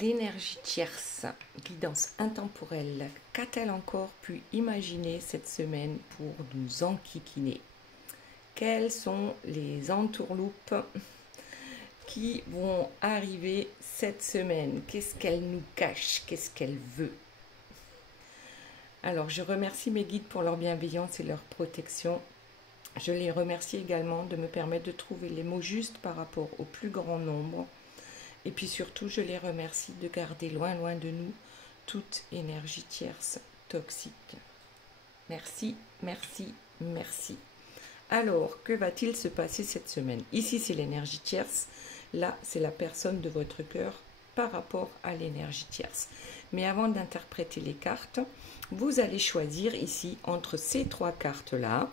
l'énergie tierce, guidance intemporelle, qu'a-t-elle encore pu imaginer cette semaine pour nous enquiquiner? Quelles sont les entourloupes qui vont arriver cette semaine? Qu'est-ce qu'elle nous cache? Qu'est-ce qu'elle veut? Alors, je remercie mes guides pour leur bienveillance et leur protection. Je les remercie également de me permettre de trouver les mots justes par rapport au plus grand nombre. Et puis surtout, je les remercie de garder loin, loin de nous toute énergie tierce toxique. Merci, merci, merci. Alors, que va-t-il se passer cette semaine? Ici, c'est l'énergie tierce. Là, c'est la personne de votre cœur par rapport à l'énergie tierce. Mais avant d'interpréter les cartes, vous allez choisir ici entre ces trois cartes-là.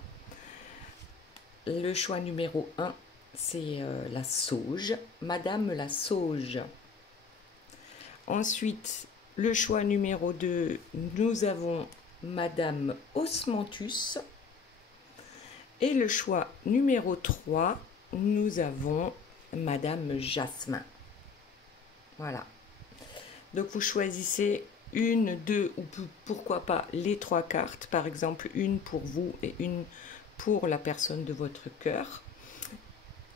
Le choix numéro 1, c'est la sauge, Madame la sauge. Ensuite, le choix numéro 2, nous avons Madame Osmanthus. Et le choix numéro 3, nous avons Madame Jasmin. Voilà. Donc vous choisissez une, deux ou pourquoi pas les trois cartes. Par exemple, une pour vous et une pour la personne de votre cœur.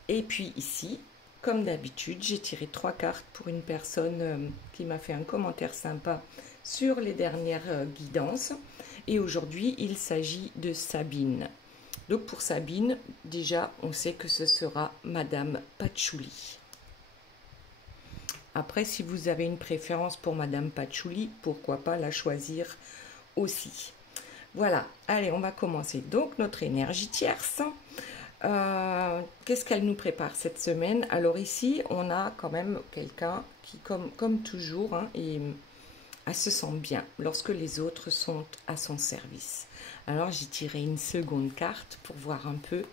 Et puis ici, comme d'habitude, j'ai tiré trois cartes pour une personne qui m'a fait un commentaire sympa sur les dernières guidances. Et aujourd'hui, il s'agit de Sabine. Donc pour Sabine, déjà, on sait que ce sera Madame Patchouli. Après, si vous avez une préférence pour Madame Patchouli, pourquoi pas la choisir aussi. Voilà, allez, on va commencer. Donc, notre énergie tierce, qu'est-ce qu'elle nous prépare cette semaine? Alors ici, on a quand même quelqu'un qui, comme toujours, hein, elle se sent bien lorsque les autres sont à son service. Alors, j'ai tiré une seconde carte pour voir un peu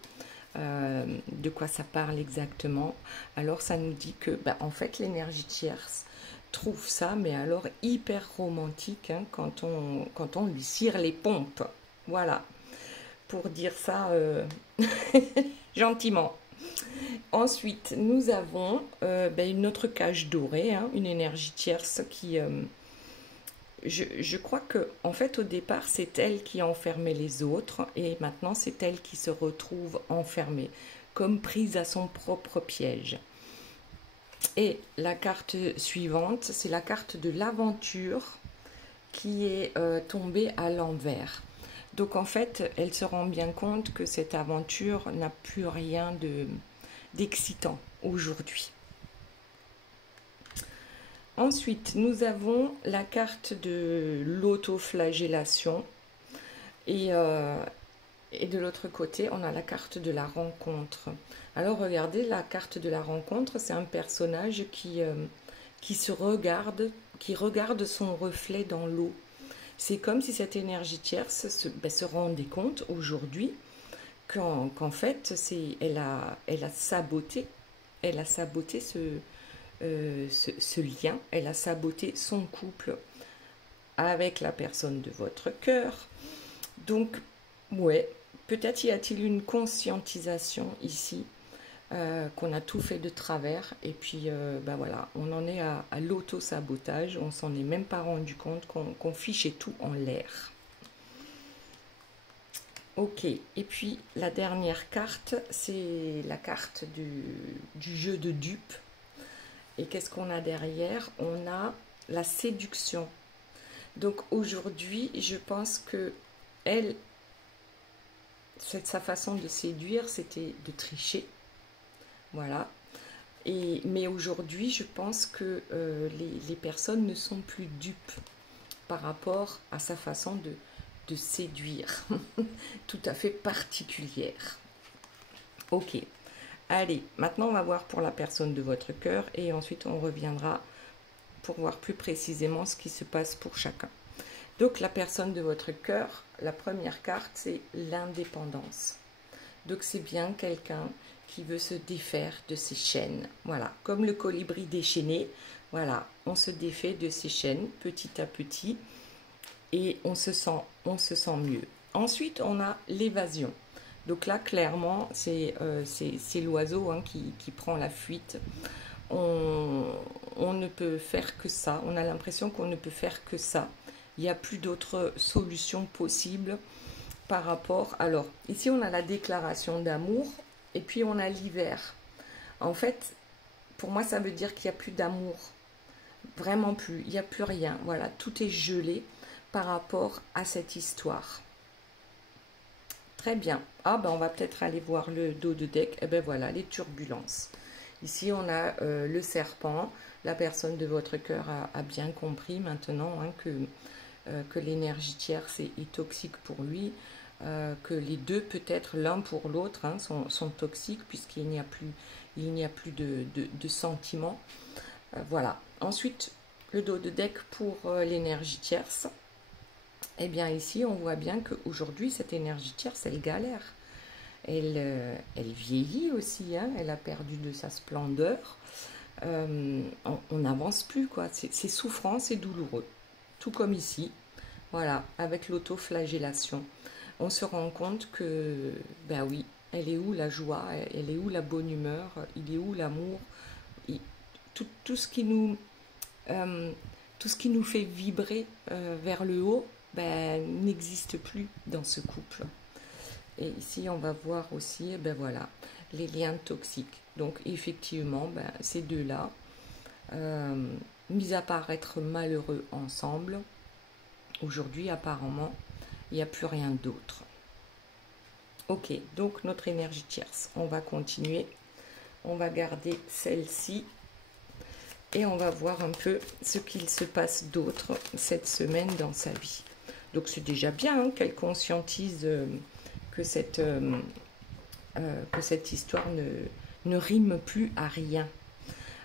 de quoi ça parle exactement. Alors, ça nous dit que, en fait, l'énergie tierce trouve ça, mais alors hyper romantique hein, quand on lui cire les pompes. Voilà, pour dire ça gentiment. Ensuite, nous avons une autre cage dorée, hein, une énergie tierce qui... je crois que en fait, au départ, c'est elle qui enfermait les autres et maintenant, c'est elle qui se retrouve enfermée, comme prise à son propre piège. Et la carte suivante, c'est la carte de l'aventure qui est tombée à l'envers. Donc en fait, elle se rend bien compte que cette aventure n'a plus rien d'excitant aujourd'hui. Ensuite, nous avons la carte de l'autoflagellation et de l'autre côté, on a la carte de la rencontre. Alors regardez, la carte de la rencontre, c'est un personnage qui se regarde, qui regarde son reflet dans l'eau. C'est comme si cette énergie tierce se rendait compte aujourd'hui qu'en fait, elle a saboté ce lien, elle a saboté son couple avec la personne de votre cœur. Donc, ouais, peut-être y a-t-il une conscientisation ici, qu'on a tout fait de travers, et puis voilà, on en est à l'auto-sabotage, on s'en est même pas rendu compte qu'on fichait tout en l'air. Ok, et puis la dernière carte, c'est la carte du jeu de dupes. Et qu'est-ce qu'on a derrière? On a la séduction. Donc aujourd'hui, je pense que sa façon de séduire, c'était de tricher. Voilà. Mais aujourd'hui, je pense que les personnes ne sont plus dupes par rapport à sa façon de séduire. Tout à fait particulière. Ok. Allez, maintenant on va voir pour la personne de votre cœur et ensuite on reviendra pour voir plus précisément ce qui se passe pour chacun. Donc la personne de votre cœur, la première carte, c'est l'indépendance. Donc c'est bien quelqu'un qui veut se défaire de ses chaînes. Voilà, comme le colibri déchaîné, voilà, on se défait de ses chaînes petit à petit et on se sent mieux. Ensuite, on a l'évasion. Donc là, clairement, c'est l'oiseau hein, qui prend la fuite. On ne peut faire que ça. On a l'impression qu'on ne peut faire que ça. Il n'y a plus d'autres solutions possibles par rapport... Alors, ici, on a la déclaration d'amour et puis on a l'hiver. En fait, pour moi, ça veut dire qu'il n'y a plus d'amour. Vraiment plus. Il n'y a plus rien. Voilà, tout est gelé par rapport à cette histoire. Très bien. Ah, ben on va peut-être aller voir le dos de deck. Eh ben voilà, les turbulences. Ici, on a le serpent. La personne de votre cœur a bien compris maintenant hein, que l'énergie tierce est toxique pour lui, que les deux, peut-être l'un pour l'autre, hein, sont toxiques puisqu'il n'y a plus de sentiments. Voilà. Ensuite, le dos de deck pour l'énergie tierce. Eh bien, ici, on voit bien qu'aujourd'hui, cette énergie tierce, elle galère. Elle vieillit aussi, hein, elle a perdu de sa splendeur. On n'avance plus, quoi. C'est souffrant, c'est douloureux. Tout comme ici, voilà, avec l'autoflagellation. On se rend compte que, ben oui, elle est où la joie, elle est où la bonne humeur, il est où l'amour, tout ce qui nous fait vibrer vers le haut, ben, n'existe plus dans ce couple. Et ici, on va voir aussi, ben voilà, les liens toxiques. Donc, effectivement, ben, ces deux-là, mis à part être malheureux ensemble, aujourd'hui, apparemment, il n'y a plus rien d'autre. Ok, donc notre énergie tierce, on va continuer. On va garder celle-ci. Et on va voir un peu ce qu'il se passe d'autre cette semaine dans sa vie. Donc c'est déjà bien hein, qu'elle conscientise que cette histoire ne rime plus à rien.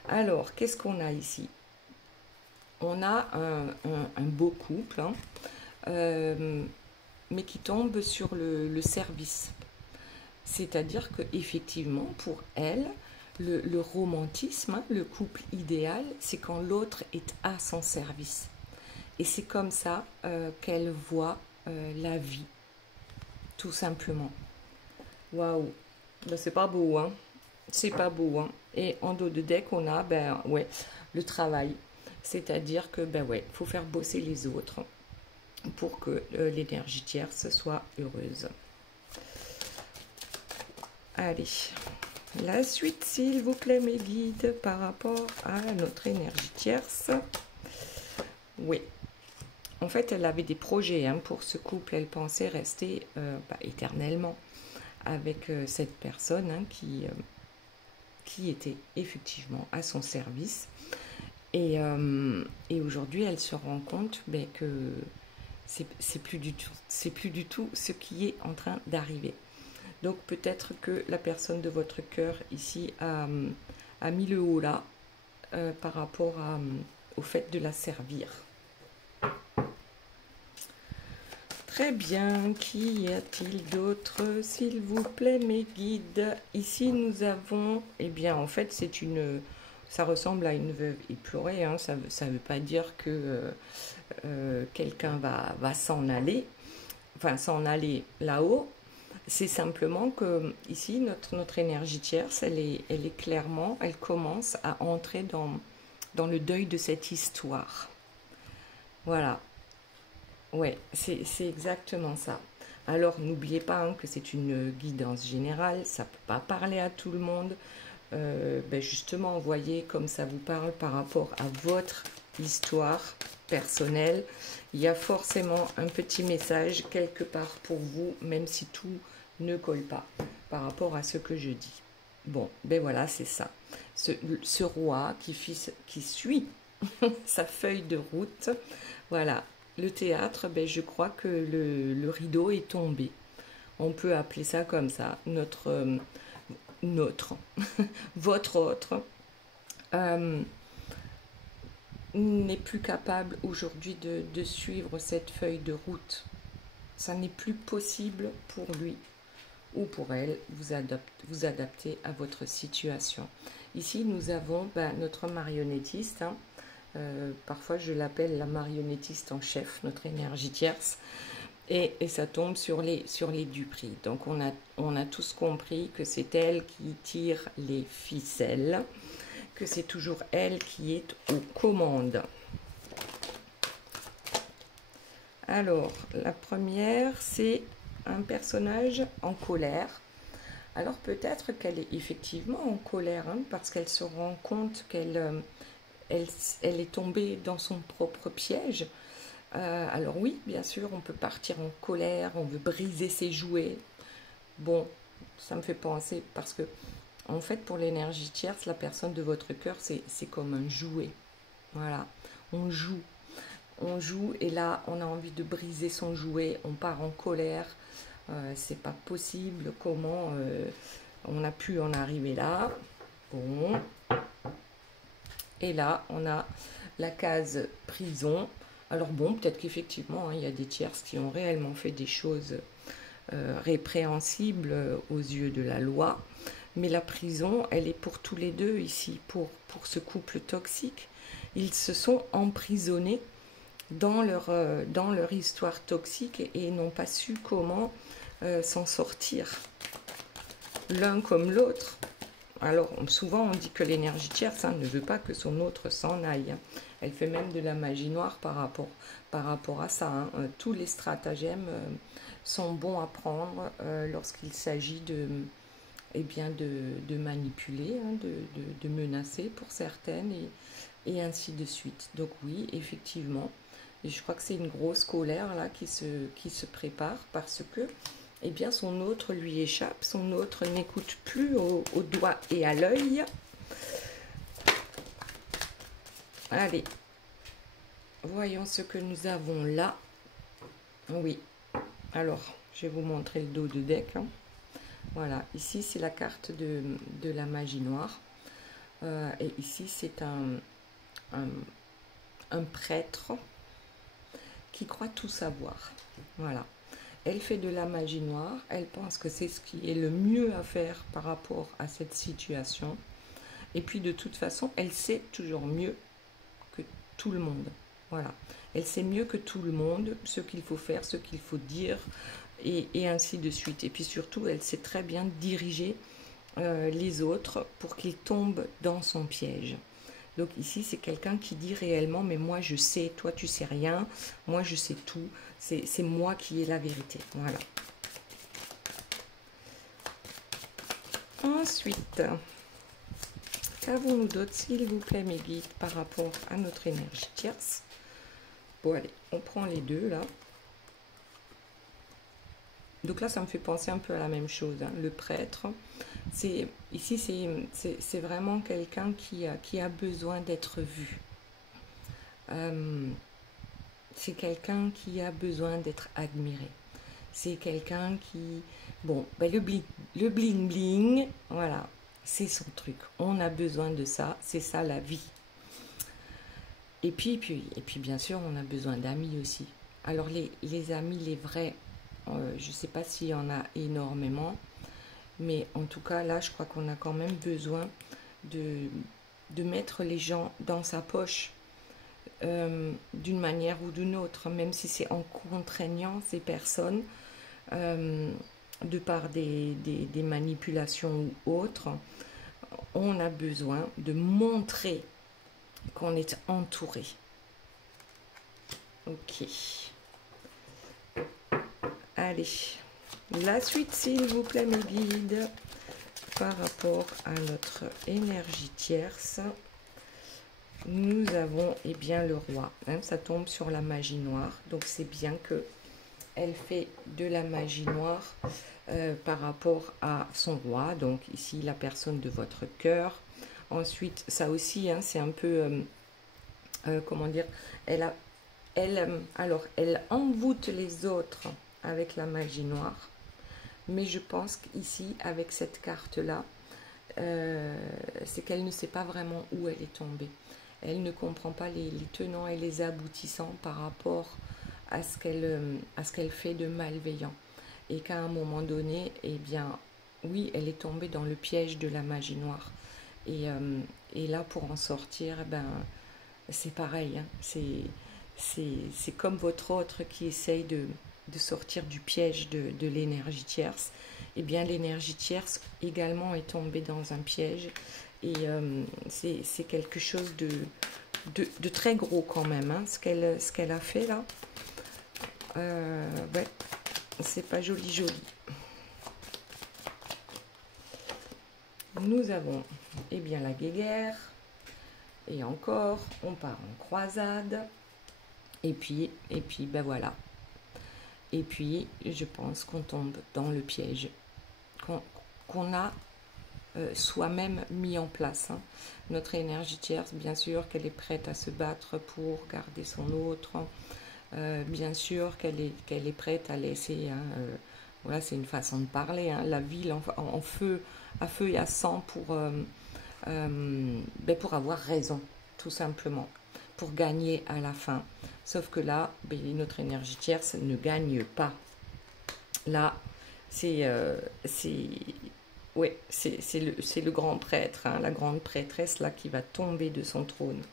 Alors, qu'est-ce qu'on a ici? On a un beau couple, hein, mais qui tombe sur le service. C'est-à-dire qu'effectivement, pour elle, le romantisme, hein, le couple idéal, c'est quand l'autre est à son service. Et c'est comme ça qu'elle voit la vie, tout simplement. Waouh, ben, c'est pas beau, hein. C'est pas beau, hein. Et en dos de deck, on a, ben ouais, le travail. C'est-à-dire que, ben ouais, il faut faire bosser les autres pour que l'énergie tierce soit heureuse. Allez, la suite, s'il vous plaît, mes guides, par rapport à notre énergie tierce. Oui. En fait, elle avait des projets hein, pour ce couple. Elle pensait rester éternellement avec cette personne hein, qui était effectivement à son service. Et aujourd'hui, elle se rend compte que c'est plus du tout ce qui est en train d'arriver. Donc peut-être que la personne de votre cœur ici a mis le haut là par rapport au fait de la servir. Très bien, qui y a-t-il d'autre, s'il vous plaît, mes guides? Ici, nous avons, eh bien, en fait, ça ressemble à une veuve éplorée, hein. Ça veut pas dire que quelqu'un va s'en aller, enfin, s'en aller là-haut. C'est simplement que, ici, notre énergie tierce, elle est clairement, elle commence à entrer dans le deuil de cette histoire. Voilà. Ouais, c'est exactement ça. Alors, n'oubliez pas hein, que c'est une guidance générale, ça ne peut pas parler à tout le monde. Justement, voyez comme ça vous parle par rapport à votre histoire personnelle. Il y a forcément un petit message quelque part pour vous, même si tout ne colle pas par rapport à ce que je dis. Bon, ben voilà, c'est ça. Ce roi qui suit sa feuille de route, voilà. Le théâtre, ben, je crois que le rideau est tombé. On peut appeler ça comme ça. Votre autre n'est plus capable aujourd'hui de suivre cette feuille de route. Ça n'est plus possible pour lui ou pour elle. Vous adapter à votre situation. Ici, nous avons notre marionnettiste, hein. Parfois je l'appelle la marionnettiste en chef, notre énergie tierce, et ça tombe sur les duperies. Donc on a tous compris que c'est elle qui tire les ficelles, que c'est toujours elle qui est aux commandes. Alors, la première, c'est un personnage en colère. Alors peut-être qu'elle est effectivement en colère, hein, parce qu'elle se rend compte qu'elle elle est tombée dans son propre piège. Alors oui, bien sûr, on peut partir en colère, on veut briser ses jouets. Bon, ça me fait penser, parce que, en fait, pour l'énergie tierce, la personne de votre cœur, c'est comme un jouet. Voilà, on joue. On joue et là, on a envie de briser son jouet, on part en colère. C'est pas possible, comment on a pu en arriver là. Bon. Et là, on a la case prison. Alors bon, peut-être qu'effectivement, hein, il y a des tierces qui ont réellement fait des choses répréhensibles aux yeux de la loi. Mais la prison, elle est pour tous les deux ici, pour ce couple toxique. Ils se sont emprisonnés dans leur histoire toxique et n'ont pas su comment s'en sortir, l'un comme l'autre. Alors, souvent, on dit que l'énergie tierce ne veut pas que son autre s'en aille. Hein. Elle fait même de la magie noire par rapport à ça. Hein. Tous les stratagèmes sont bons à prendre lorsqu'il s'agit eh bien de manipuler, hein, de menacer pour certaines, et ainsi de suite. Donc oui, effectivement. Et je crois que c'est une grosse colère là qui se prépare parce que eh bien, son autre lui échappe, son autre n'écoute plus au doigt et à l'œil. Allez, voyons ce que nous avons là. Oui, alors, je vais vous montrer le dos de deck. Hein. Voilà, ici c'est la carte de la magie noire. Et ici c'est un prêtre qui croit tout savoir. Voilà. Elle fait de la magie noire, elle pense que c'est ce qui est le mieux à faire par rapport à cette situation. Et puis de toute façon, elle sait toujours mieux que tout le monde. Voilà. Elle sait mieux que tout le monde ce qu'il faut faire, ce qu'il faut dire, et ainsi de suite. Et puis surtout, elle sait très bien diriger les autres pour qu'ils tombent dans son piège. Donc ici, c'est quelqu'un qui dit réellement, mais moi je sais, toi tu sais rien, moi je sais tout, c'est moi qui ai la vérité. Voilà. Ensuite, qu'avons-nous d'autre, s'il vous plaît, mes guides, par rapport à notre énergie tierce? Bon, allez, on prend les deux, là. Donc là, ça me fait penser un peu à la même chose, hein. Le prêtre, ici, c'est vraiment quelqu'un qui a besoin d'être vu. C'est quelqu'un qui a besoin d'être admiré. C'est quelqu'un qui... Bon, ben le bling bling, voilà, c'est son truc. On a besoin de ça, c'est ça la vie. Et puis, bien sûr, on a besoin d'amis aussi. Alors, les amis, les vrais, je ne sais pas s'il y en a énormément, mais en tout cas, là, je crois qu'on a quand même besoin de mettre les gens dans sa poche d'une manière ou d'une autre, même si c'est en contraignant ces personnes, de par des manipulations ou autres. On a besoin de montrer qu'on est entouré. Ok. Allez. La suite, s'il vous plaît, mes guides, par rapport à notre énergie tierce. Nous avons, eh bien, le roi. Hein, ça tombe sur la magie noire. Donc, c'est bien que elle fait de la magie noire par rapport à son roi. Donc, ici, la personne de votre cœur. Ensuite, ça aussi, hein, c'est un peu... comment dire, alors, elle envoûte les autres avec la magie noire, mais je pense qu'ici, avec cette carte-là, c'est qu'elle ne sait pas vraiment où elle est tombée. Elle ne comprend pas les tenants et les aboutissants par rapport à ce qu'elle fait de malveillant. Et qu'à un moment donné, eh bien, oui, elle est tombée dans le piège de la magie noire. Et là, pour en sortir, ben... c'est pareil, hein. C'est comme votre autre qui essaye de sortir du piège de l'énergie tierce. Eh bien, l'énergie tierce également est tombée dans un piège Et c'est quelque chose de très gros quand même, hein, ce qu'elle a fait là. Ouais, c'est pas joli joli. Nous avons eh bien la guéguerre. Et encore, on part en croisade. Et puis ben voilà. Et puis, je pense qu'on tombe dans le piège qu'on a soi-même mis en place. Hein. Notre énergie tierce, bien sûr qu'elle est prête à se battre pour garder son autre. Bien sûr qu'elle est prête à laisser... Hein, voilà, c'est une façon de parler. Hein, la ville en feu, à feu et à sang ben pour avoir raison, tout simplement. Pour gagner à la fin. Sauf que là, ben, notre énergie tierce ne gagne pas. Là, c'est ouais, c'est le grand prêtre, hein, la grande prêtresse là qui va tomber de son trône.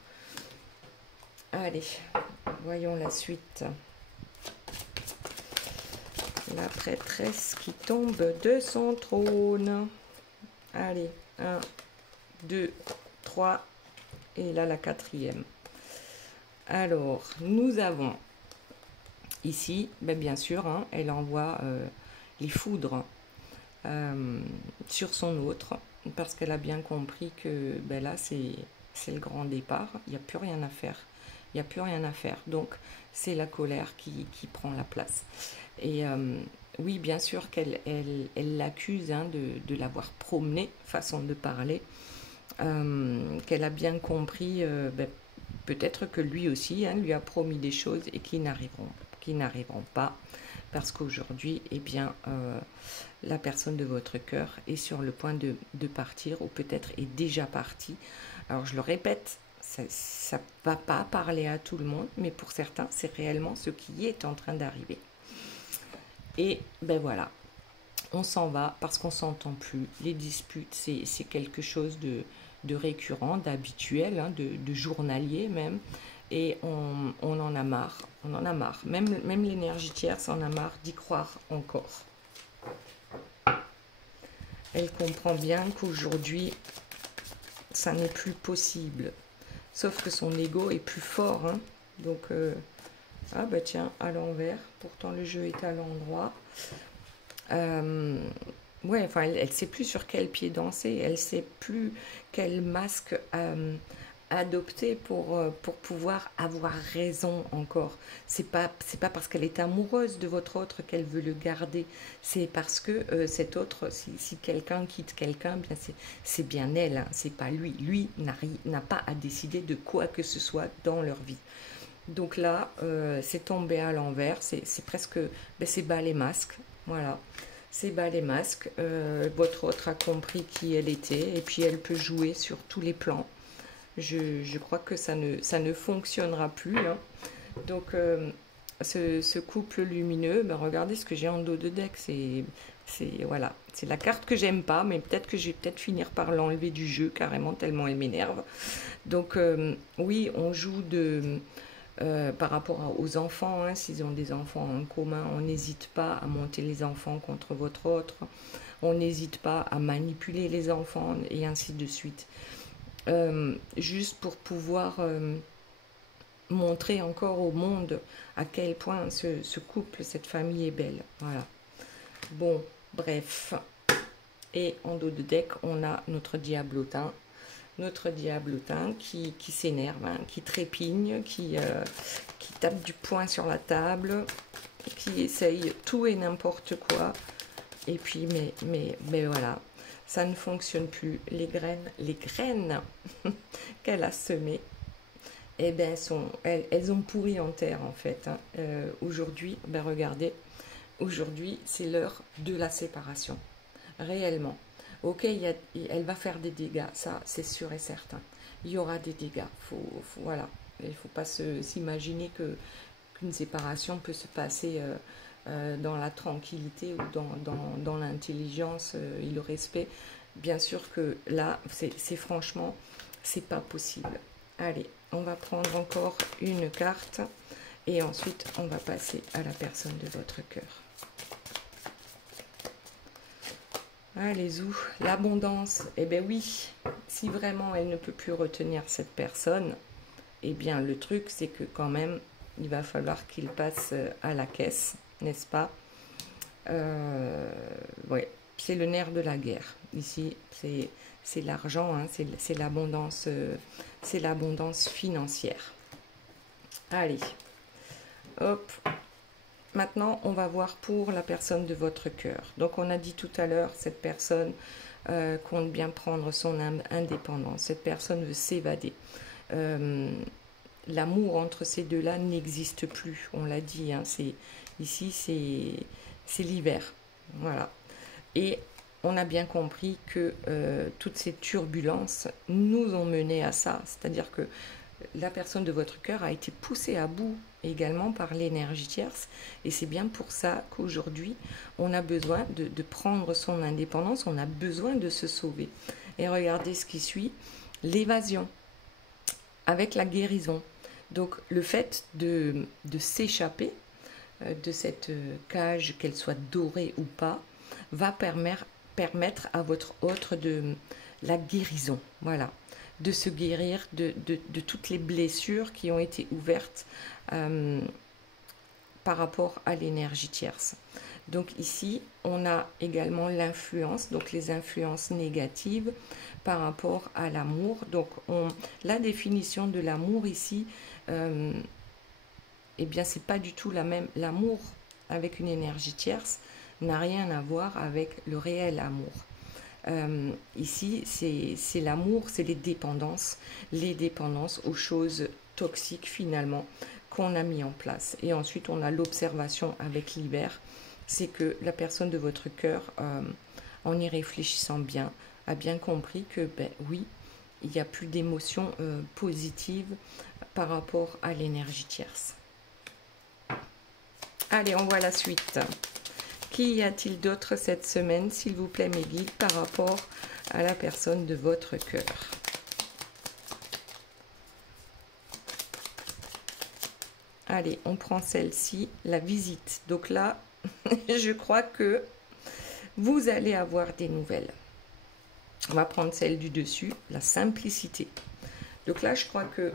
Allez, voyons la suite. La prêtresse qui tombe de son trône. Allez, 1, 2, 3, et là la quatrième. Alors, nous avons ici, ben bien sûr, hein, elle envoie les foudres sur son autre, parce qu'elle a bien compris que ben là, c'est le grand départ, il n'y a plus rien à faire. Il n'y a plus rien à faire. Donc, c'est la colère qui prend la place. Et oui, bien sûr qu'elle l'accuse hein, de l'avoir promené, façon de parler, qu'elle a bien compris... ben, peut-être que lui aussi hein, lui a promis des choses et qui n'arriveront pas parce qu'aujourd'hui, eh bien, la personne de votre cœur est sur le point de partir ou peut-être est déjà partie. Alors, je le répète, ça ne va pas parler à tout le monde, mais pour certains, c'est réellement ce qui est en train d'arriver. Et ben voilà, on s'en va parce qu'on ne s'entend plus. Les disputes, c'est quelque chose de récurrent, d'habituel, hein, de journalier même, et on en a marre, même l'énergie tierce en a marre d'y croire encore. Elle comprend bien qu'aujourd'hui, ça n'est plus possible, sauf que son ego est plus fort, hein. Donc, ah bah tiens, à l'envers, pourtant le jeu est à l'endroit. Ouais, enfin, elle ne sait plus sur quel pied danser, elle ne sait plus quel masque adopter pour pouvoir avoir raison encore. C'est pas parce qu'elle est amoureuse de votre autre qu'elle veut le garder, c'est parce que cet autre, si quelqu'un quitte quelqu'un, bien c'est bien elle, hein, c'est pas lui. Lui n'a pas à décider de quoi que ce soit dans leur vie. Donc là, c'est tombé à l'envers, c'est presque, ben c'est bas les masques, voilà. C'est bas les masques, votre autre a compris qui elle était et puis elle peut jouer sur tous les plans. Je crois que ça ne fonctionnera plus. Hein. Donc ce couple lumineux, ben regardez ce que j'ai en dos de deck, voilà, c'est la carte que j'aime pas, mais peut-être que je vais peut-être finir par l'enlever du jeu carrément tellement elle m'énerve. Donc oui, on joue par rapport aux enfants, hein, s'ils ont des enfants en commun, on n'hésite pas à monter les enfants contre votre autre, on n'hésite pas à manipuler les enfants et ainsi de suite. Juste pour pouvoir montrer encore au monde à quel point ce couple, cette famille est belle. Voilà. Bon, bref. Et en dos de deck, on a notre diablotin. Notre diablotin qui s'énerve, hein, qui trépigne, qui tape du poing sur la table, qui essaye tout et n'importe quoi. Et puis, mais voilà, ça ne fonctionne plus. Les graines qu'elle a semées, eh ben, elles ont pourri en terre, en fait. Hein. Aujourd'hui, ben regardez, aujourd'hui, c'est l'heure de la séparation. Réellement. Ok, elle va faire des dégâts, ça c'est sûr et certain. Il y aura des dégâts. Voilà. Il ne faut pas s'imaginer qu'une séparation peut se passer dans la tranquillité ou dans l'intelligence et le respect. Bien sûr que là, c'est franchement, c'est pas possible. Allez, on va prendre encore une carte et ensuite on va passer à la personne de votre cœur. Allez, où l'abondance, eh bien oui, si vraiment elle ne peut plus retenir cette personne, eh bien le truc c'est que quand même, il va falloir qu'il passe à la caisse, n'est-ce pas? Ouais, c'est le nerf de la guerre. Ici, c'est l'argent, hein, c'est l'abondance financière. Allez, hop. Maintenant, on va voir pour la personne de votre cœur. Donc, on a dit tout à l'heure, cette personne compte bien prendre son indépendance. Cette personne veut s'évader. L'amour entre ces deux-là n'existe plus. On l'a dit, hein, ici, c'est l'hiver. Voilà. Et on a bien compris que toutes ces turbulences nous ont mené à ça. C'est-à-dire que la personne de votre cœur a été poussée à bout également par l'énergie tierce. Et c'est bien pour ça qu'aujourd'hui, on a besoin de prendre son indépendance, on a besoin de se sauver. Et regardez ce qui suit, l'évasion avec la guérison. Donc le fait de s'échapper de cette cage, qu'elle soit dorée ou pas, va permettre à votre autre de la guérison. Voilà. De se guérir de toutes les blessures qui ont été ouvertes par rapport à l'énergie tierce. Donc ici, on a également l'influence, donc les influences négatives par rapport à l'amour. Donc la définition de l'amour ici, eh bien c'est pas du tout la même. L'amour avec une énergie tierce n'a rien à voir avec le réel amour. Ici, c'est l'amour, c'est les dépendances aux choses toxiques finalement qu'on a mis en place. Et ensuite, on a l'observation avec l'hiver, c'est que la personne de votre cœur, en y réfléchissant bien, a bien compris que, ben oui, il n'y a plus d'émotions positives par rapport à l'énergie tierce. Allez, on voit la suite. Qui y a-t-il d'autre cette semaine, s'il vous plaît, mes guides, par rapport à la personne de votre cœur? Allez, on prend celle-ci, la visite. Donc là, je crois que vous allez avoir des nouvelles. On va prendre celle du dessus, la simplicité. Donc là, je crois que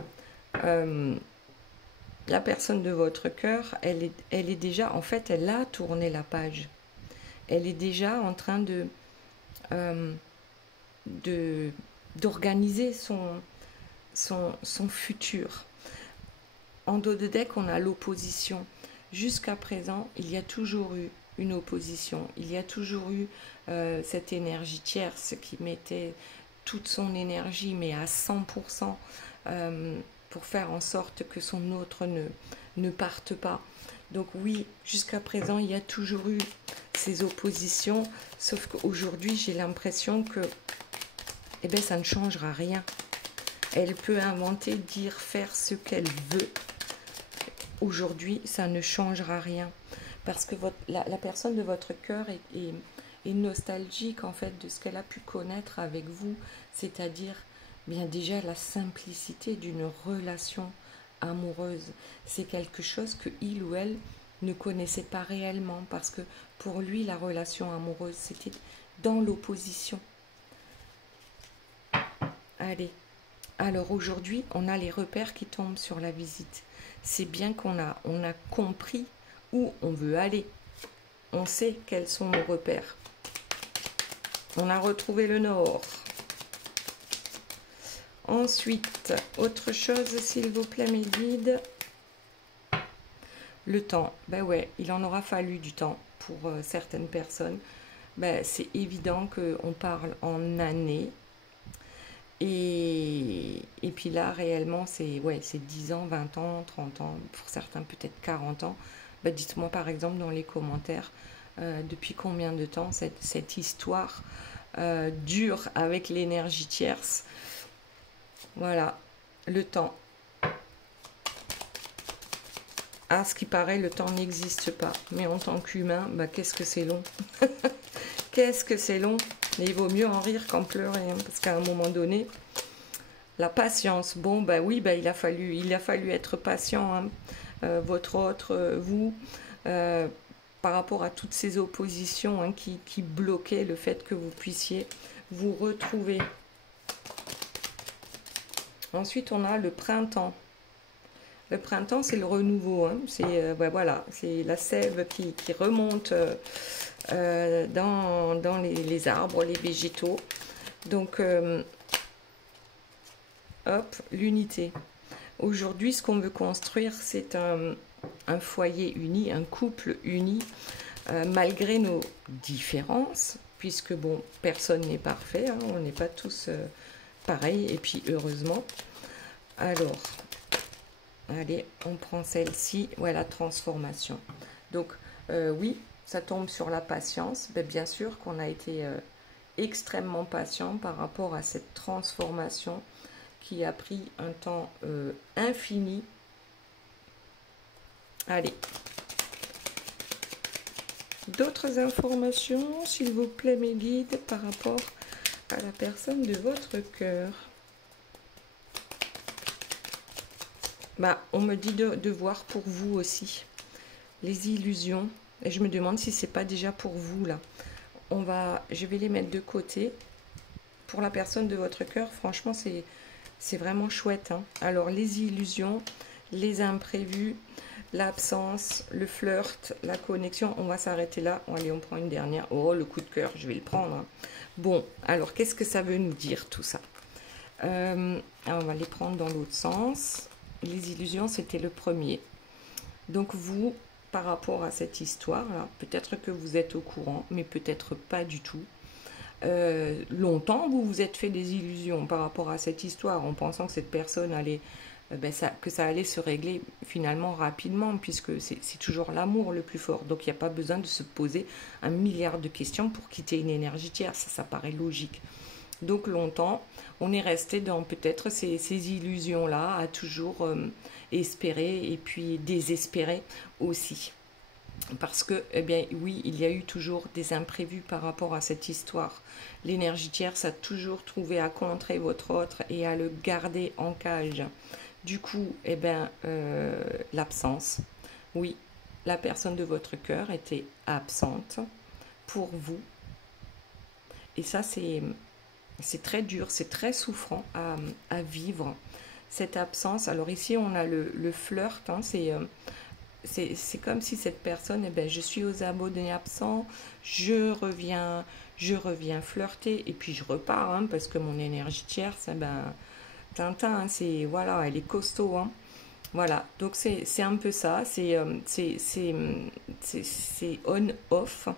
la personne de votre cœur, elle est déjà, en fait, elle a tourné la page. Elle est déjà en train d'organiser son futur. En dos de deck, on a l'opposition. Jusqu'à présent, il y a toujours eu une opposition. Il y a toujours eu cette énergie tierce qui mettait toute son énergie, mais à 100%, pour faire en sorte que son autre ne parte pas. Donc oui, jusqu'à présent, il y a toujours eu ces oppositions, sauf qu'aujourd'hui, j'ai l'impression que eh bien, ça ne changera rien. Elle peut inventer, dire, faire ce qu'elle veut. Aujourd'hui, ça ne changera rien. Parce que la personne de votre cœur est nostalgique, en fait, de ce qu'elle a pu connaître avec vous. C'est-à-dire, bien déjà, la simplicité d'une relation amoureuse. C'est quelque chose que il ou elle ne connaissait pas réellement. Parce que pour lui, la relation amoureuse, c'était dans l'opposition. Allez. Alors aujourd'hui, on a les repères qui tombent sur la visite. C'est bien qu'on a compris où on veut aller. On sait quels sont nos repères. On a retrouvé le nord. Ensuite, autre chose, s'il vous plaît, mes guides. Le temps. Ben ouais, il en aura fallu du temps pour certaines personnes. Ben, c'est évident qu'on parle en années. Et puis là, réellement, c'est 10 ans, 20 ans, 30 ans, pour certains peut-être 40 ans. Bah, dites-moi par exemple dans les commentaires depuis combien de temps cette histoire dure avec l'énergie tierce. Voilà, le temps. À ce qui paraît, le temps n'existe pas. Mais en tant qu'humain, bah, qu'est-ce que c'est long. Qu'est-ce que c'est long. Mais il vaut mieux en rire qu'en pleurer, hein, parce qu'à un moment donné, la patience. Bon, bah oui, bah il a fallu être patient, hein, votre autre, vous, par rapport à toutes ces oppositions, hein, qui bloquaient le fait que vous puissiez vous retrouver. Ensuite, on a le printemps. Le printemps, c'est le renouveau. Hein. C'est voilà, c'est la sève qui remonte dans les arbres, les végétaux. Donc, hop, l'unité. Aujourd'hui, ce qu'on veut construire, c'est un foyer uni, un couple uni, malgré nos différences, puisque, bon, personne n'est parfait, hein, on n'est pas tous pareils, et puis heureusement. Alors, allez, on prend celle-ci, voilà, transformation. Donc, oui, ça tombe sur la patience. Ben, bien sûr qu'on a été extrêmement patient par rapport à cette transformation qui a pris un temps infini. Allez. D'autres informations, s'il vous plaît, mes guides, par rapport à la personne de votre cœur. Bah, on me dit de voir pour vous aussi les illusions. Et je me demande si c'est pas déjà pour vous, là. Je vais les mettre de côté. Pour la personne de votre cœur, franchement, c'est vraiment chouette. Hein. Alors, les illusions, les imprévus, l'absence, le flirt, la connexion. On va s'arrêter là. Allez, on prend une dernière. Oh, le coup de cœur, je vais le prendre. Hein. Bon, alors, qu'est-ce que ça veut nous dire, tout ça? Alors, on va les prendre dans l'autre sens. Les illusions, c'était le premier. Donc, vous, par rapport à cette histoire-là, peut-être que vous êtes au courant, mais peut-être pas du tout. Longtemps, vous vous êtes fait des illusions par rapport à cette histoire, en pensant que cette personne allait, que ça allait se régler finalement rapidement, puisque c'est toujours l'amour le plus fort. Donc il n'y a pas besoin de se poser un milliard de questions pour quitter une énergie tierce, ça paraît logique. Donc longtemps, on est resté dans peut-être ces illusions-là, à toujours espérer et puis désespérer aussi. Parce que, eh bien, oui, il y a eu toujours des imprévus par rapport à cette histoire. L'énergie tierce a toujours trouvé à contrer votre autre et à le garder en cage. Du coup, eh bien, l'absence. Oui, la personne de votre cœur était absente pour vous. Et ça, c'est très dur, c'est très souffrant à vivre, cette absence. Alors ici, on a le flirt, hein, c'est comme si cette personne, eh ben, je suis aux abonnés absents, je reviens flirter, et puis je repars, hein, parce que mon énergie tierce, eh ben, Tintin, hein, voilà, elle est costaud, hein. Voilà, donc c'est un peu ça, c'est on-off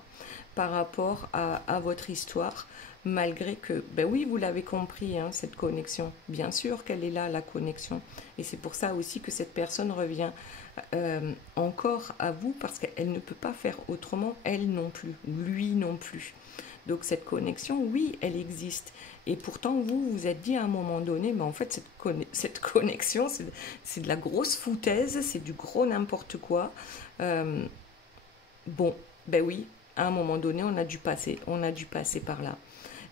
par rapport à votre histoire, malgré que, ben oui, vous l'avez compris, hein, cette connexion, bien sûr qu'elle est là, la connexion, et c'est pour ça aussi que cette personne revient encore à vous, parce qu'elle ne peut pas faire autrement, elle non plus, lui non plus. Donc cette connexion, oui, elle existe. Et pourtant, vous vous êtes dit à un moment donné, mais en fait, cette connexion, c'est de la grosse foutaise, c'est du gros n'importe quoi. Bon, ben oui, à un moment donné, on a dû passer par là.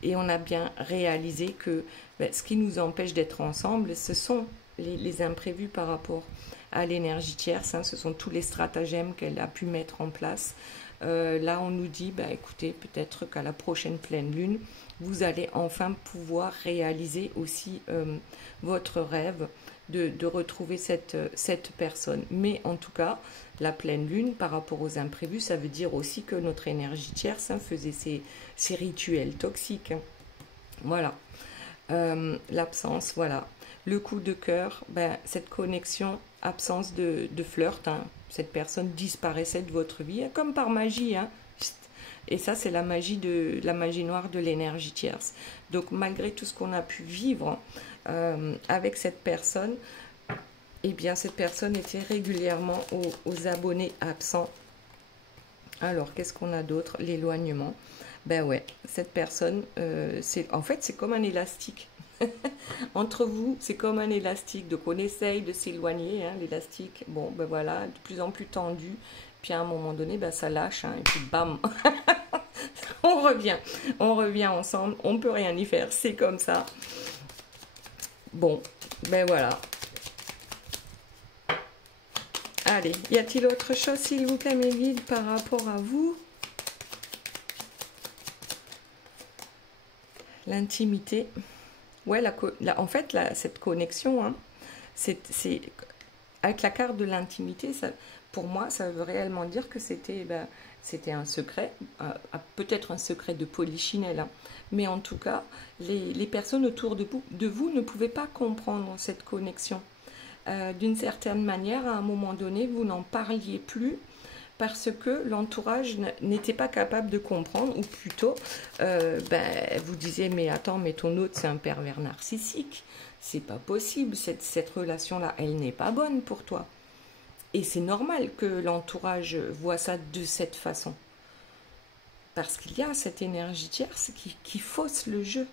Et on a bien réalisé que ben, ce qui nous empêche d'être ensemble, ce sont les imprévus par rapport à l'énergie tierce, hein, ce sont tous les stratagèmes qu'elle a pu mettre en place. Là, on nous dit, bah, écoutez, peut-être qu'à la prochaine pleine lune, vous allez enfin pouvoir réaliser aussi votre rêve de retrouver cette personne. Mais en tout cas, la pleine lune, par rapport aux imprévus, ça veut dire aussi que notre énergie tierce, hein, faisait ses rituels toxiques. Hein. Voilà. L'absence, voilà. Le coup de cœur, ben, cette connexion, absence de flirt, hein. Cette personne disparaissait de votre vie, hein, comme par magie, hein. Et ça, c'est la magie noire de l'énergie tierce. Donc, malgré tout ce qu'on a pu vivre avec cette personne, eh bien, cette personne était régulièrement aux abonnés absents. Alors, qu'est-ce qu'on a d'autre? L'éloignement. Ben ouais, cette personne, en fait, c'est comme un élastique. Entre vous, c'est comme un élastique. Donc, on essaye de s'éloigner, hein, l'élastique. Bon, ben voilà, de plus en plus tendu. Puis, à un moment donné, ben, ça lâche. Hein, et puis, bam on revient ensemble. On ne peut rien y faire. C'est comme ça. Bon, ben voilà. Allez, y a-t-il autre chose, s'il vous plaît, mes guides, par rapport à vous? L'intimité. Ouais, en fait, cette connexion, hein, avec la carte de l'intimité, pour moi, ça veut réellement dire que c'était un secret, peut-être un secret de polichinelle, hein, mais en tout cas, les personnes autour de vous ne pouvaient pas comprendre cette connexion. D'une certaine manière, à un moment donné, vous n'en parliez plus parce que l'entourage n'était pas capable de comprendre, ou plutôt, vous disiez, mais attends, mais ton autre, c'est un pervers narcissique. C'est pas possible, cette relation-là, elle n'est pas bonne pour toi. Et c'est normal que l'entourage voit ça de cette façon. Parce qu'il y a cette énergie tierce qui fausse le jeu.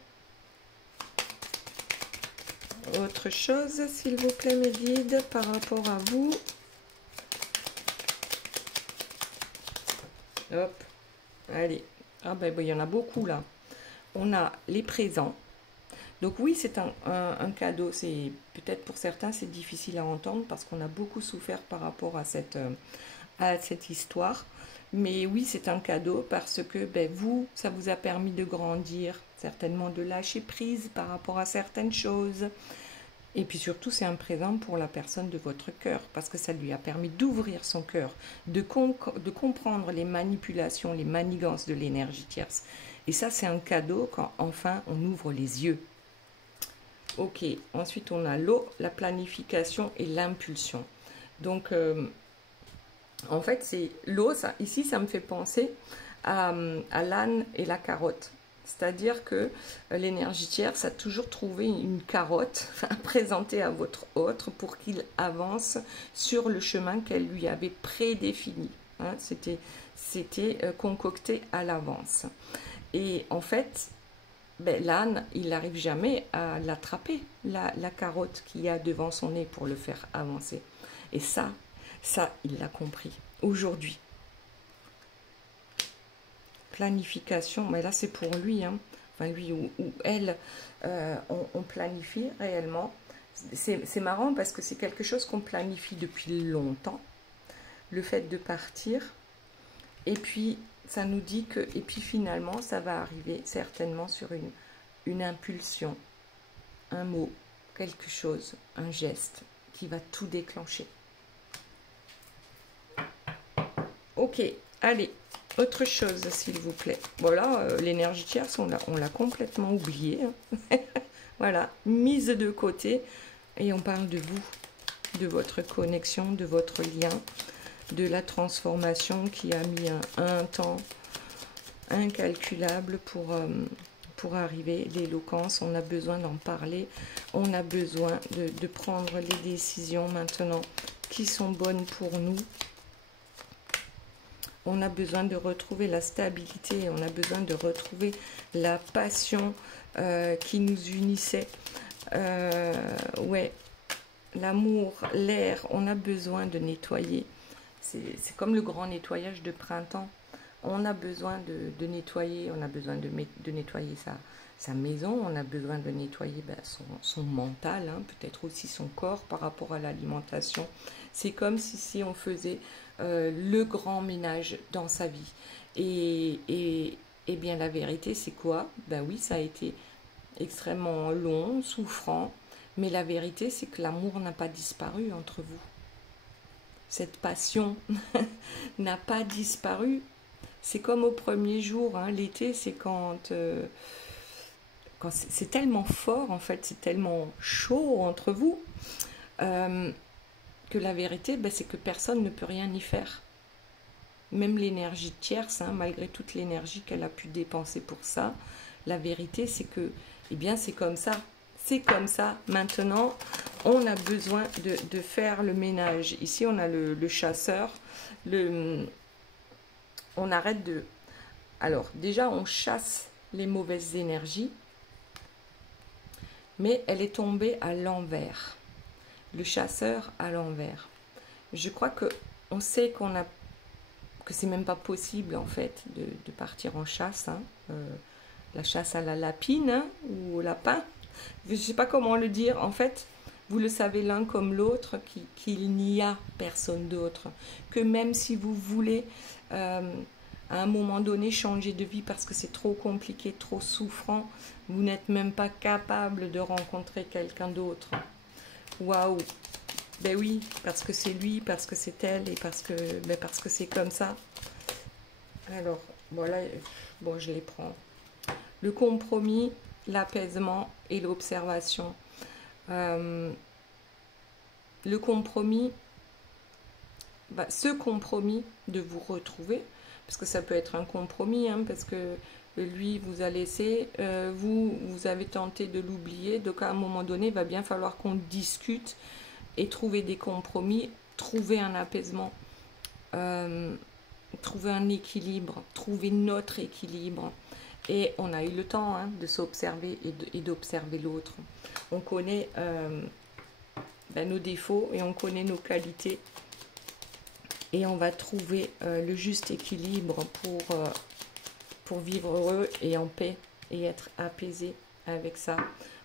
Autre chose, s'il vous plaît, mes guides, par rapport à vous. Hop, allez. Ah ben, il y en a beaucoup là. On a les présents. Donc oui, c'est un cadeau. C'est peut-être pour certains, c'est difficile à entendre parce qu'on a beaucoup souffert par rapport à cette histoire. Mais oui, c'est un cadeau parce que vous, ça vous a permis de grandir, certainement de lâcher prise par rapport à certaines choses. Et puis surtout, c'est un présent pour la personne de votre cœur, parce que ça lui a permis d'ouvrir son cœur, de comprendre les manipulations, les manigances de l'énergie tierce. Et ça, c'est un cadeau quand enfin on ouvre les yeux. Ok, ensuite on a l'eau, la planification et l'impulsion. Donc, en fait, c'est l'eau, ici, ça me fait penser à l'âne et la carotte. C'est-à-dire que l'énergie tierce a toujours trouvé une carotte à présenter à votre autre pour qu'il avance sur le chemin qu'elle lui avait prédéfini. Hein, c'était concocté à l'avance. Et en fait, l'âne, il n'arrive jamais à l'attraper, la carotte qu'il y a devant son nez pour le faire avancer. Et ça, il l'a compris aujourd'hui. Planification, mais là c'est pour lui, hein. Enfin lui ou elle, on planifie réellement. C'est marrant parce que c'est quelque chose qu'on planifie depuis longtemps, le fait de partir. Et puis ça nous dit que, et puis finalement ça va arriver certainement sur une impulsion, un mot, quelque chose, un geste qui va tout déclencher. Ok, allez. Autre chose, s'il vous plaît. Voilà, l'énergie tierce, on l'a complètement oublié. Hein. Voilà, mise de côté. Et on parle de vous, de votre connexion, de votre lien, de la transformation qui a mis un temps incalculable pour arriver. L'éloquence, on a besoin d'en parler. On a besoin de prendre les décisions maintenant qui sont bonnes pour nous. On a besoin de retrouver la stabilité, on a besoin de retrouver la passion qui nous unissait. Ouais, l'amour, l'air, on a besoin de nettoyer. C'est comme le grand nettoyage de printemps. On a besoin de nettoyer, on a besoin de nettoyer sa maison, on a besoin de nettoyer son mental, hein, peut-être aussi son corps par rapport à l'alimentation. C'est comme si on faisait le grand ménage dans sa vie. Et bien la vérité, c'est quoi? Ben oui, ça a été extrêmement long, souffrant, mais la vérité, c'est que l'amour n'a pas disparu entre vous. Cette passion n'a pas disparu. C'est comme au premier jour, hein. L'été, c'est quand c'est tellement fort, en fait, c'est tellement chaud entre vous, que la vérité, c'est que personne ne peut rien y faire. Même l'énergie tierce, hein, malgré toute l'énergie qu'elle a pu dépenser pour ça, la vérité, c'est que, eh bien, c'est comme ça. C'est comme ça. Maintenant, on a besoin de faire le ménage. Ici, on a le chasseur. On arrête de... Alors, déjà, on chasse les mauvaises énergies, mais elle est tombée à l'envers. Le chasseur à l'envers. Je crois que on sait que c'est même pas possible en fait de partir en chasse. Hein. La chasse à la lapine, hein, ou au lapin. Je sais pas comment le dire. En fait, vous le savez l'un comme l'autre qu'il n'y a personne d'autre. Que même si vous voulez à un moment donné changer de vie parce que c'est trop compliqué, trop souffrant, vous n'êtes même pas capable de rencontrer quelqu'un d'autre. Waouh! Ben oui, parce que c'est lui, parce que c'est elle, et parce que c'est comme ça. Alors, voilà, bon, je les prends. Le compromis, l'apaisement et l'observation. Le compromis, ce compromis de vous retrouver, parce que ça peut être un compromis, hein, parce que lui vous a laissé, vous avez tenté de l'oublier, donc à un moment donné, il va bien falloir qu'on discute et trouver des compromis, trouver un apaisement, trouver un équilibre, trouver notre équilibre. Et on a eu le temps, hein, de s'observer et d'observer l'autre. On connaît nos défauts et on connaît nos qualités. Et on va trouver le juste équilibre pour vivre heureux et en paix et être apaisé avec ça.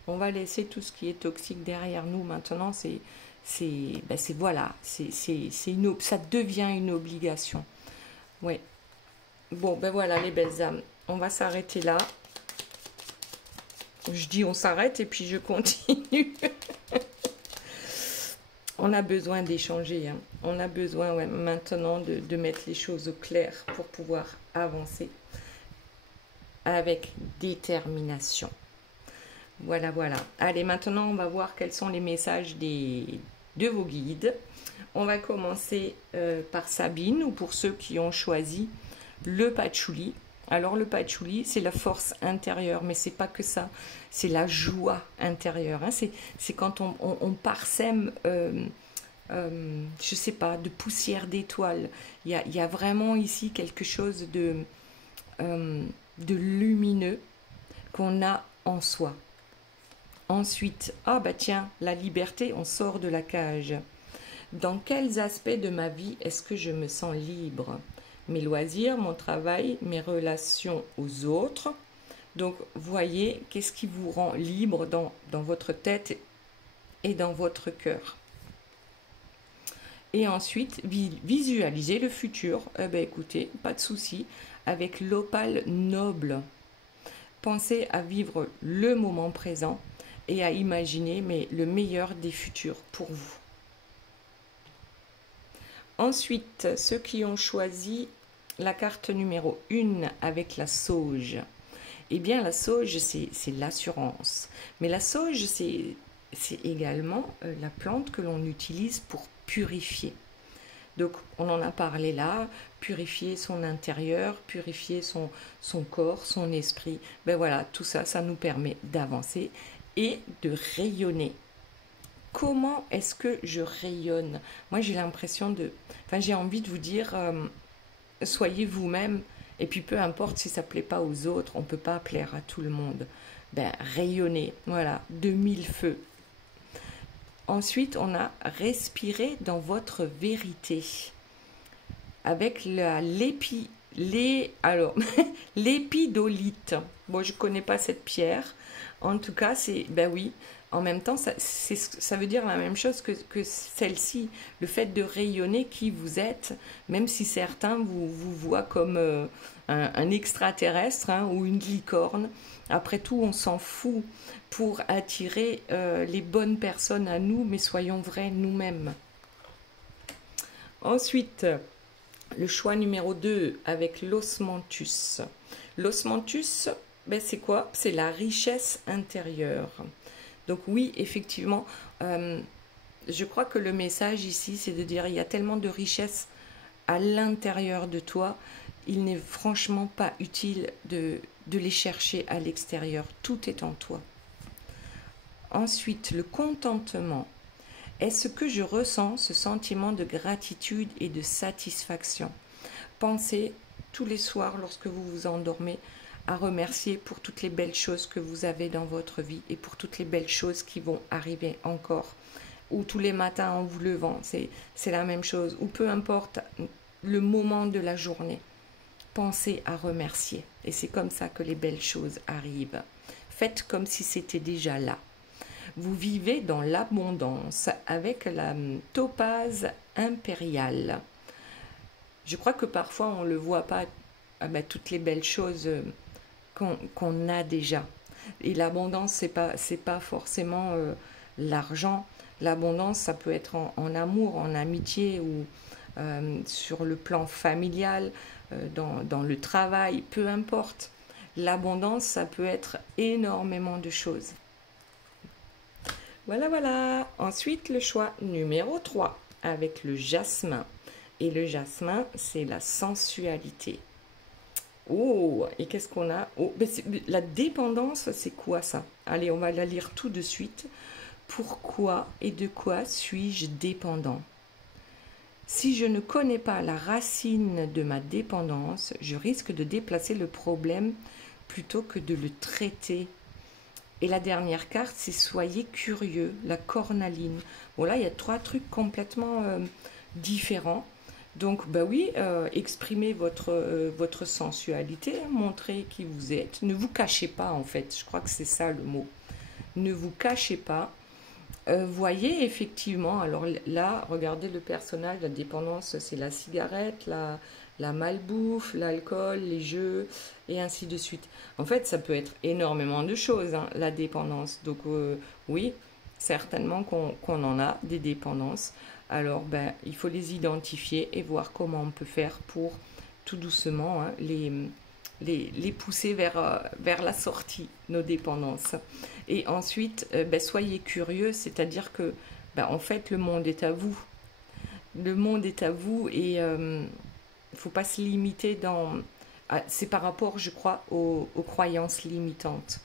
On va laisser tout ce qui est toxique derrière nous. Maintenant, voilà, ça devient une obligation. Ouais. Bon, ben voilà les belles âmes. On va s'arrêter là. Je dis on s'arrête et puis je continue. On a besoin d'échanger. Hein. On a besoin maintenant de mettre les choses au clair pour pouvoir avancer avec détermination. Voilà, voilà. Allez, maintenant, on va voir quels sont les messages de vos guides. On va commencer par Sabine, ou pour ceux qui ont choisi le patchouli. Alors, le patchouli, c'est la force intérieure, mais c'est pas que ça. C'est la joie intérieure. Hein. C'est quand on parsème, je sais pas, de poussière d'étoiles. Il y a vraiment ici quelque chose de lumineux qu'on a en soi. Ensuite, ah bah tiens, la liberté, on sort de la cage. Dans quels aspects de ma vie est-ce que je me sens libre? Mes loisirs, mon travail, mes relations aux autres. Donc, voyez, qu'est-ce qui vous rend libre dans votre tête et dans votre cœur. Et ensuite, visualisez le futur. Eh bien, écoutez, pas de souci, avec l'opale noble. Pensez à vivre le moment présent et à imaginer le meilleur des futurs pour vous. Ensuite, ceux qui ont choisi la carte numéro 1 avec la sauge. Eh bien, la sauge, c'est l'assurance. Mais la sauge, c'est également la plante que l'on utilise pour purifier. Donc, on en a parlé là, purifier son intérieur, purifier son corps, son esprit. Ben voilà, tout ça, ça nous permet d'avancer et de rayonner. Comment est-ce que je rayonne? Moi, j'ai l'impression j'ai envie de vous dire, soyez vous-même, et puis peu importe si ça ne plaît pas aux autres, on ne peut pas plaire à tout le monde. Ben, rayonnez, voilà, de mille feux. Ensuite, on a respiré dans votre vérité. Avec l'épidolite. Bon, je ne connais pas cette pierre. En tout cas, ben oui, en même temps, ça veut dire la même chose que celle-ci. Le fait de rayonner qui vous êtes, même si certains vous voient comme un extraterrestre, hein, ou une licorne. Après tout, on s'en fout pour attirer les bonnes personnes à nous, mais soyons vrais nous-mêmes. Ensuite, le choix numéro 2 avec l'osmanthus. L'osmanthus, ben c'est quoi? C'est la richesse intérieure. Donc oui, effectivement, je crois que le message ici, c'est de dire il y a tellement de richesse à l'intérieur de toi, il n'est franchement pas utile de les chercher à l'extérieur. Tout est en toi. Ensuite, le contentement. Est-ce que je ressens ce sentiment de gratitude et de satisfaction? Pensez tous les soirs lorsque vous vous endormez à remercier pour toutes les belles choses que vous avez dans votre vie et pour toutes les belles choses qui vont arriver encore. Ou tous les matins en vous levant, c'est la même chose. Ou peu importe le moment de la journée, pensez à remercier. Et c'est comme ça que les belles choses arrivent. Faites comme si c'était déjà là. Vous vivez dans l'abondance avec la topaze impériale. Je crois que parfois on ne le voit pas toutes les belles choses qu'on a déjà. Et l'abondance, c'est pas forcément l'argent. L'abondance, ça peut être en amour, en amitié ou sur le plan familial, dans le travail, peu importe. L'abondance, ça peut être énormément de choses. Voilà, voilà. Ensuite, le choix numéro 3 avec le jasmin. Et le jasmin, c'est la sensualité. Oh, et qu'est-ce qu'on a? Oh, la dépendance, c'est quoi ça? Allez, on va la lire tout de suite. Pourquoi et de quoi suis-je dépendant? Si je ne connais pas la racine de ma dépendance, je risque de déplacer le problème plutôt que de le traiter. Et la dernière carte, c'est soyez curieux, la cornaline. Bon là, il y a 3 trucs complètement différents. Donc, bah oui, exprimez votre sensualité, montrez qui vous êtes. Ne vous cachez pas, en fait. Je crois que c'est ça le mot. Ne vous cachez pas. Voyez effectivement, alors là, regardez le personnage, la dépendance, c'est la cigarette, la malbouffe, l'alcool, les jeux, et ainsi de suite. En fait, ça peut être énormément de choses, hein, la dépendance. Donc, oui, certainement qu'on en a des dépendances. Alors, il faut les identifier et voir comment on peut faire pour tout doucement hein, les pousser vers la sortie, nos dépendances. Et ensuite, soyez curieux, c'est-à-dire que, en fait, le monde est à vous. Le monde est à vous et il ne faut pas se limiter c'est par rapport, je crois, aux croyances limitantes.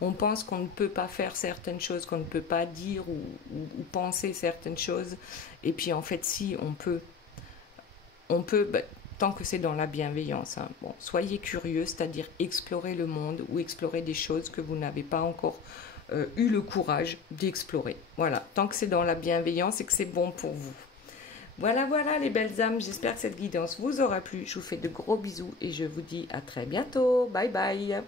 On pense qu'on ne peut pas faire certaines choses, qu'on ne peut pas dire ou penser certaines choses. Et puis en fait, si, on peut. On peut, tant que c'est dans la bienveillance. Hein. Bon, soyez curieux, c'est-à-dire explorer le monde ou explorer des choses que vous n'avez pas encore eu le courage d'explorer. Voilà, tant que c'est dans la bienveillance et que c'est bon pour vous. Voilà, voilà les belles âmes, j'espère que cette guidance vous aura plu. Je vous fais de gros bisous et je vous dis à très bientôt. Bye bye.